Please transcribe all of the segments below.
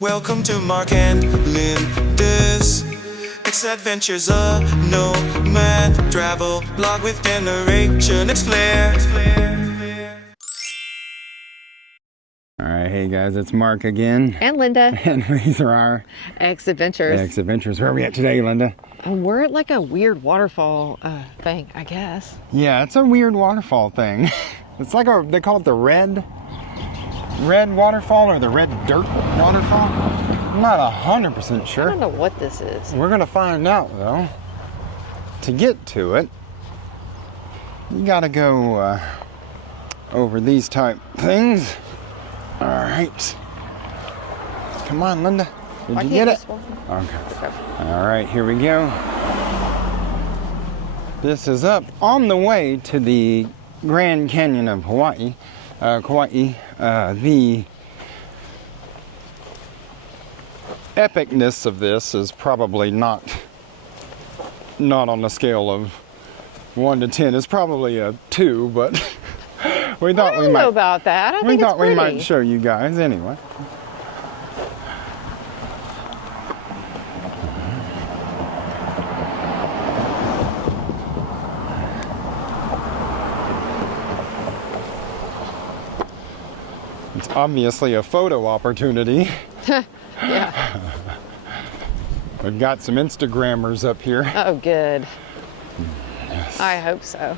Welcome to Mark and Linda's X-Adventures, a nomad travel blog with generation. It's Claire. Alright, hey guys, it's Mark again. And Linda. And these are our X-Adventures. X-Adventures. Where are we at today, Linda? We're at like a weird waterfall thing, I guess. Yeah, it's a weird waterfall thing. It's like they call it the red waterfall or the red dirt waterfall. I'm not 100% sure. I don't know what this is. We're gonna find out though. To get to it, you gotta go over these type things. All right. Come on, Linda. Did you get it? Okay. All right, here we go. This is up on the way to the Grand Canyon of Hawaii. Kauai. The epicness of this is probably not on the scale of 1 to 10. It's probably a 2, but we thought I don't know about that. I think it's pretty. We might show you guys anyway. It's obviously a photo opportunity. Yeah. We've got some Instagrammers up here. Oh, good. Yes. I hope so.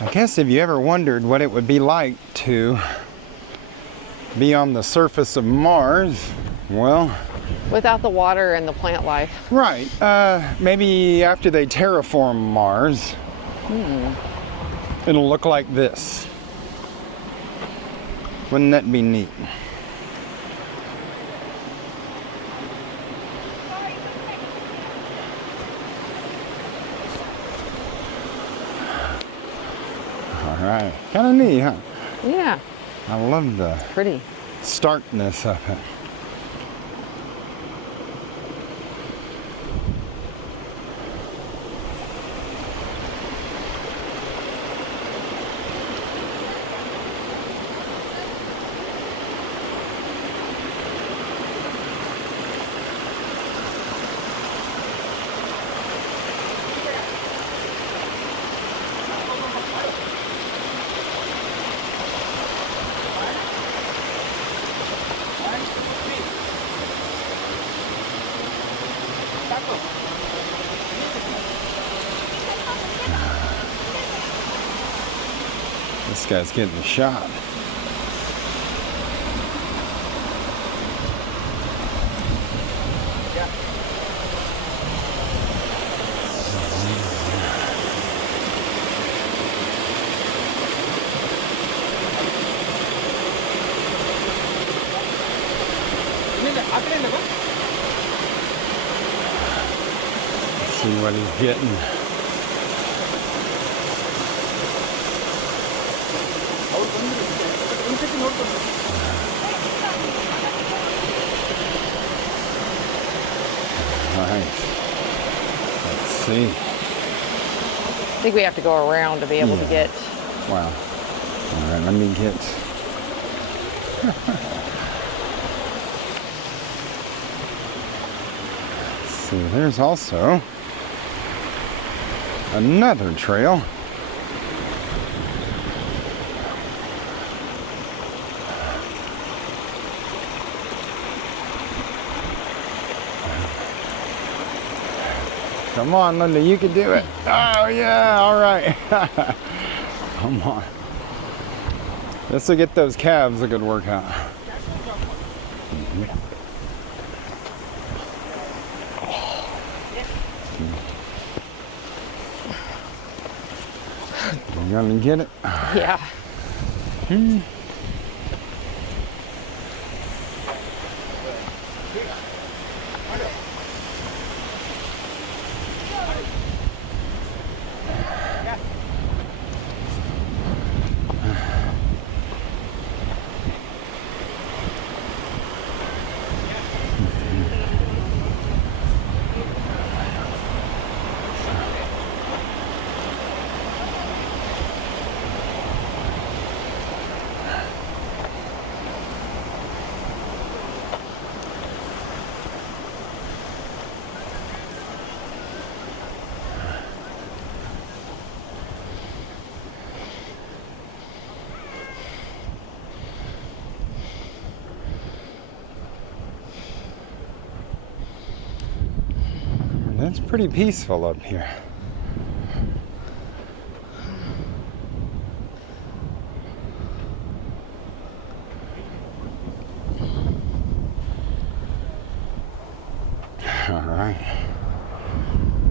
I guess if you ever wondered what it would be like to be on the surface of Mars, well... Without the water and the plant life. Right. Maybe after they terraform Mars, it'll look like this. Wouldn't that be neat? All right, kind of neat, huh? Yeah. I love the Pretty. starkness of it. This guy's getting shot. Let's see what he's getting. Alright, let's see. I think we have to go around to be able to get... Wow. Alright, let me get... Let's see, there's also another trail. Come on, Linda, you can do it. Oh, yeah, all right. Come on. This will get those calves a good workout. You gonna get it? Yeah. It's pretty peaceful up here.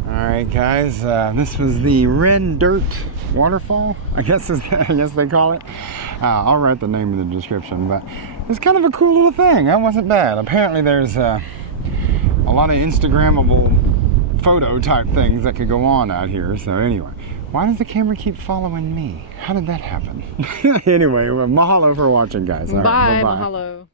Alright guys, this was the Red Dirt Waterfall, I guess they call it. I'll write the name in the description, but it's kind of a cool little thing. That wasn't bad. Apparently there's a lot of Instagrammable photo type things that could go on out here. So anyway, why does the camera keep following me? How did that happen? Anyway, well, mahalo for watching, guys. All right, Bye, bye-bye. mahalo.